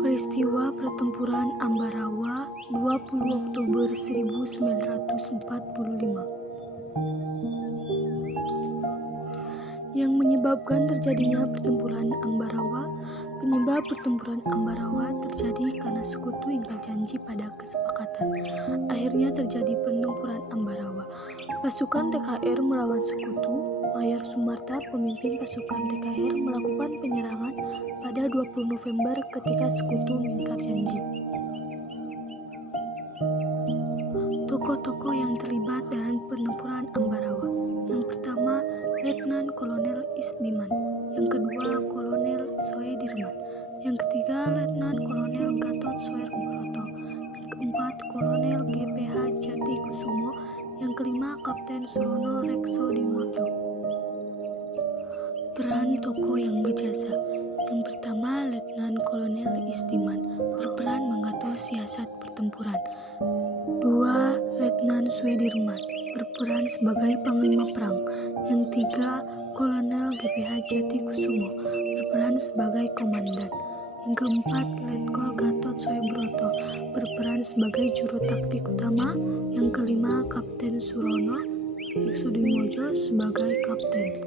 Peristiwa Pertempuran Ambarawa 20 Oktober 1945 yang menyebabkan terjadinya Pertempuran Ambarawa. Penyebab Pertempuran Ambarawa terjadi karena sekutu ingkar janji pada kesepakatan. Akhirnya terjadi Pertempuran Ambarawa. Pasukan TKR melawan sekutu. Mayor Sumarta, pemimpin pasukan TKR, melakukan penyerangan pada 20 November ketika sekutu mengingkar janji. Tokoh-tokoh yang terlibat dalam Pertempuran Ambarawa. Yang pertama, Letnan Kolonel Isdiman. Yang kedua, Kolonel Soedirman. Yang ketiga, Letnan Kolonel Gatot Soerbroto. Yang keempat, Kolonel GPH Jati Kusumo. Yang kelima, Kapten Surono Reksodimorjo. Peran tokoh yang berjasa. Yang pertama, Letnan Kolonel Isdiman berperan mengatur siasat pertempuran. 2. Letnan Soedirman berperan sebagai panglima perang. Yang 3. Kolonel GPH Jati Kusumo berperan sebagai komandan. Yang keempat, Letkol Gatot Soebroto berperan sebagai juru taktik utama. Yang kelima, Kapten Surono Reksodimorjo sebagai kapten.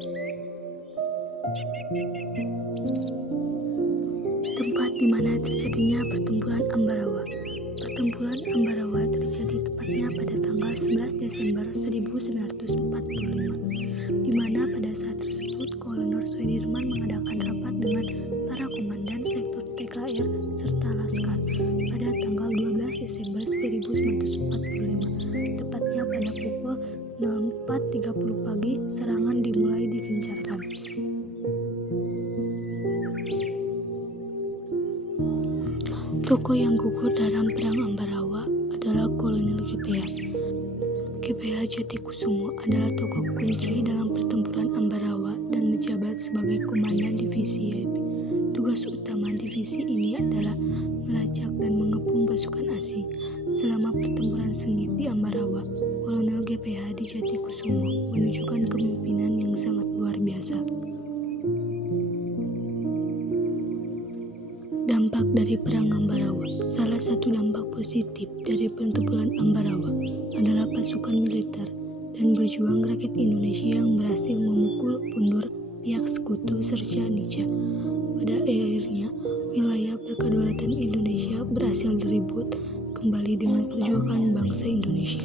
Tempat di mana terjadinya Pertempuran Ambarawa. Pertempuran Ambarawa terjadi tepatnya pada tanggal 11 Desember 1945, di mana pada saat tersebut Kolonel Soedirman mengadakan rapat dengan para komandan sektor TKR serta Laskar pada tanggal 12 Desember 1945. Tepatnya pada pukul 04.30 pagi, serangan dimulai digencarkan. Tokoh yang gugur dalam Perang Ambarawa adalah Kolonel GPH Jati Kusumo adalah tokoh kunci dalam Pertempuran Ambarawa dan menjabat sebagai komandan divisi YB. Tugas utama divisi ini adalah melacak dan mengepung pasukan asing. Selama pertempuran sengit di Ambarawa, Kolonel GPH Jati Kusumo menunjukkan kepemimpinan yang sangat luar biasa. Dampak dari Perang Ambarawa. Salah satu dampak positif dari Pertempuran Ambarawa adalah pasukan militer dan berjuang rakyat Indonesia yang berhasil memukul mundur pihak sekutu serta Nica. Pada akhirnya, wilayah berkedaulatan Indonesia berhasil direbut kembali dengan perjuangan bangsa Indonesia.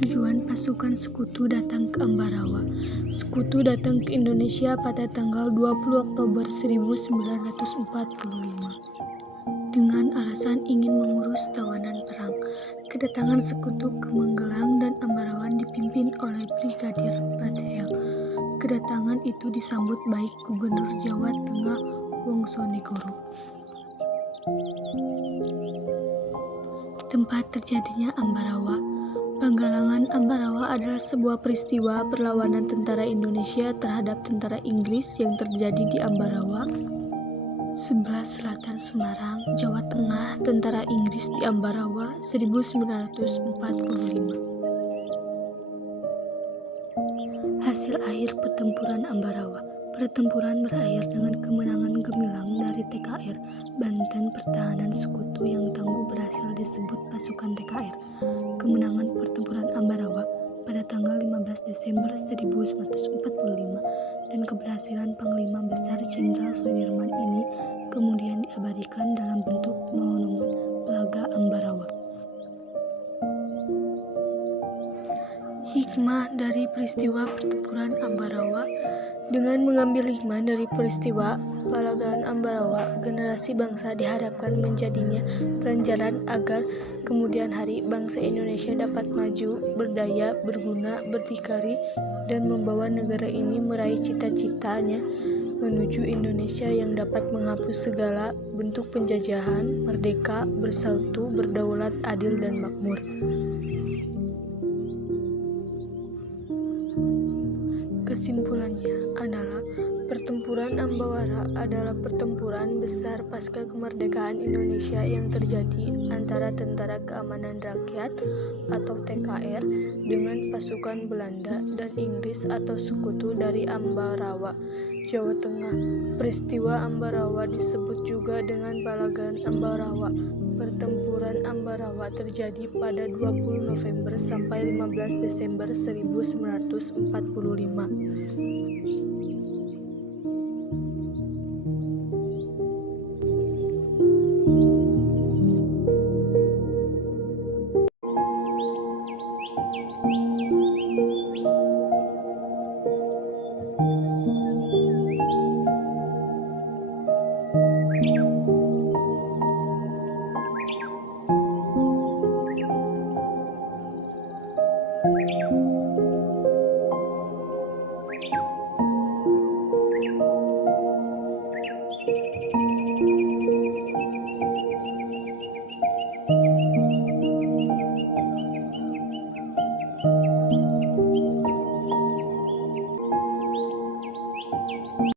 Tujuan pasukan sekutu datang ke Ambarawa. Sekutu datang ke Indonesia pada tanggal 20 Oktober 1945 dengan alasan ingin mengurus tawanan perang. Kedatangan sekutu ke Magelang dan Ambarawa dipimpin oleh Brigadir Bathel. Kedatangan itu disambut baik Gubernur Jawa Tengah Wongsonegoro. Tempat terjadinya Ambarawa. Penggalangan Ambarawa adalah sebuah peristiwa perlawanan tentara Indonesia terhadap tentara Inggris yang terjadi di Ambarawa, sebelah selatan Semarang, Jawa Tengah. Tentara Inggris di Ambarawa 1945. Hasil akhir Pertempuran Ambarawa. Pertempuran berakhir dengan kemenangan gemilang dari TKR. Banten pertahanan sekutu yang tangguh berhasil disebut pasukan TKR. Kemenangan Pertempuran Ambarawa pada tanggal 15 Desember 1945 dan keberhasilan Panglima Besar Jenderal Soedirman ini kemudian diabadikan dalam bentuk monumen Pelaga Ambarawa. Hikmah dari peristiwa Pertempuran Ambarawa. Dengan mengambil hikmah dari peristiwa Pelagaan Ambarawa, generasi bangsa diharapkan menjadinya pelajaran agar kemudian hari bangsa Indonesia dapat maju, berdaya, berguna, berdikari, dan membawa negara ini meraih cita-citanya menuju Indonesia yang dapat menghapus segala bentuk penjajahan, merdeka, bersatu, berdaulat, adil, dan makmur. Kesimpulannya adalah Pertempuran Ambarawa adalah pertempuran besar pasca kemerdekaan Indonesia yang terjadi antara Tentara Keamanan Rakyat atau TKR dengan pasukan Belanda dan Inggris atau sekutu dari Ambarawa, Jawa Tengah. Peristiwa Ambarawa disebut juga dengan Pelagan Ambarawa. Pertempuran Ambarawa terjadi pada 20 November sampai 15 Desember 1945.